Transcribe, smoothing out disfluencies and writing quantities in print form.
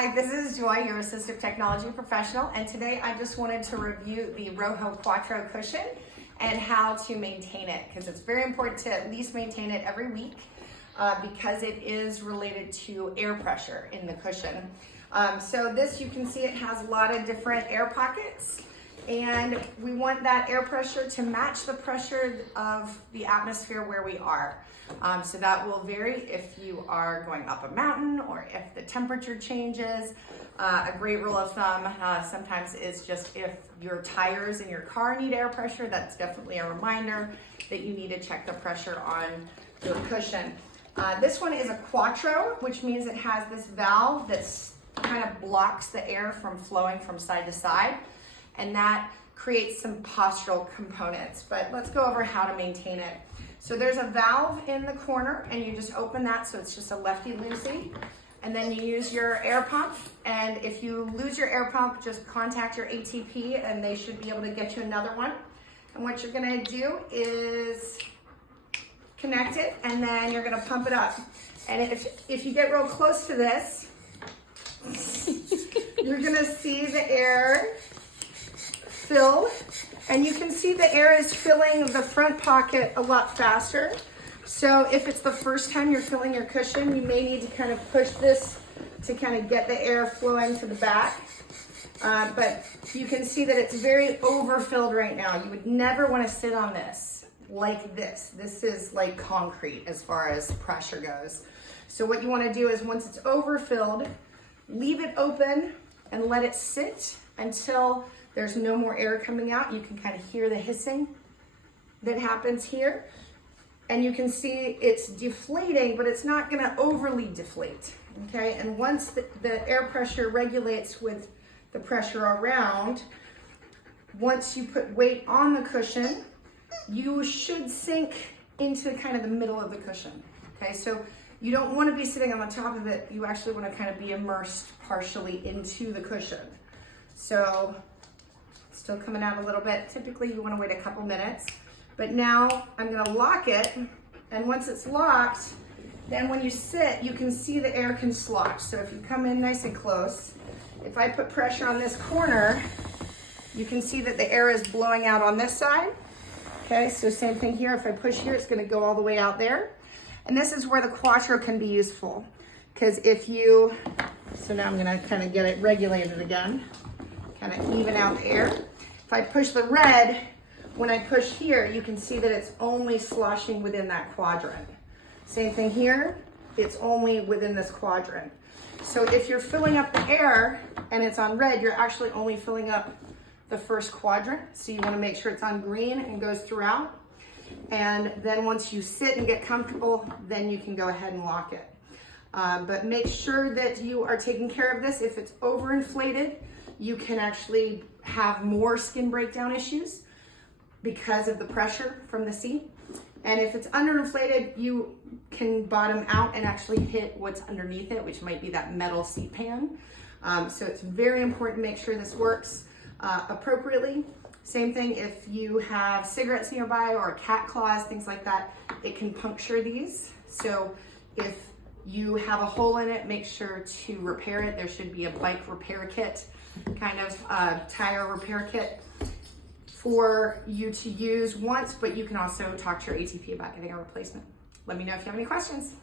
Hi, this is Joy, your assistive technology professional, and today I just wanted to review the ROHO Quattro cushion and how to maintain it, because it's very important to at least maintain it every week because it is related to air pressure in the cushion. So this, you can see it has a lot of different air pockets, and we want that air pressure to match the pressure of the atmosphere where we are. So that will vary if you are going up a mountain or if the temperature changes. A great rule of thumb sometimes is just if your tires in your car need air pressure, that's definitely a reminder that you need to check the pressure on your cushion. This one is a Quattro, which means it has this valve that kind of blocks the air from flowing from side to side, and that creates some postural components. But let's go over how to maintain it. So there's a valve in the corner, and you just open that so it's just a lefty-loosey, and then you use your air pump, and if you lose your air pump, just contact your ATP and they should be able to get you another one. And what you're gonna do is connect it, and then you're gonna pump it up. And if you get real close to this, you're gonna see the air fill, and you can see the air is filling the front pocket a lot faster. So if it's the first time you're filling your cushion, you may need to kind of push this to kind of get the air flowing to the back. But you can see that it's very overfilled right now. You would never want to sit on this like this. This is like concrete as far as pressure goes. So what you want to do is once it's overfilled, leave it open and let it sit until there's no more air coming out. You can kind of hear the hissing that happens here. And you can see it's deflating, but it's not gonna overly deflate, okay? And once the air pressure regulates with the pressure around, once you put weight on the cushion, you should sink into kind of the middle of the cushion, okay? So you don't wanna be sitting on the top of it. You actually wanna kind of be immersed partially into the cushion. So still coming out a little bit. Typically you wanna wait a couple minutes. But now I'm gonna lock it, and once it's locked, then when you sit, you can see the air can slosh. So if you come in nice and close, if I put pressure on this corner, you can see that the air is blowing out on this side. Okay, so same thing here. If I push here, it's gonna go all the way out there. And this is where the Quattro can be useful. Because so now I'm gonna kind of get it regulated again, kind of even out the air. If I push the red, when I push here, you can see that it's only sloshing within that quadrant. Same thing here, it's only within this quadrant. So if you're filling up the air and it's on red, you're actually only filling up the first quadrant. So you wanna make sure it's on green and goes throughout. And then once you sit and get comfortable, then you can go ahead and lock it. But make sure that you are taking care of this. If it's overinflated, you can actually have more skin breakdown issues because of the pressure from the seat. And if it's underinflated, you can bottom out and actually hit what's underneath it, which might be that metal seat pan. So it's very important to make sure this works appropriately. Same thing if you have cigarettes nearby or cat claws, things like that, it can puncture these. So if you have a hole in it, make sure to repair it. There should be a bike repair kit, kind of tire repair kit for you to use once, but you can also talk to your ATP about getting a replacement. Let me know if you have any questions.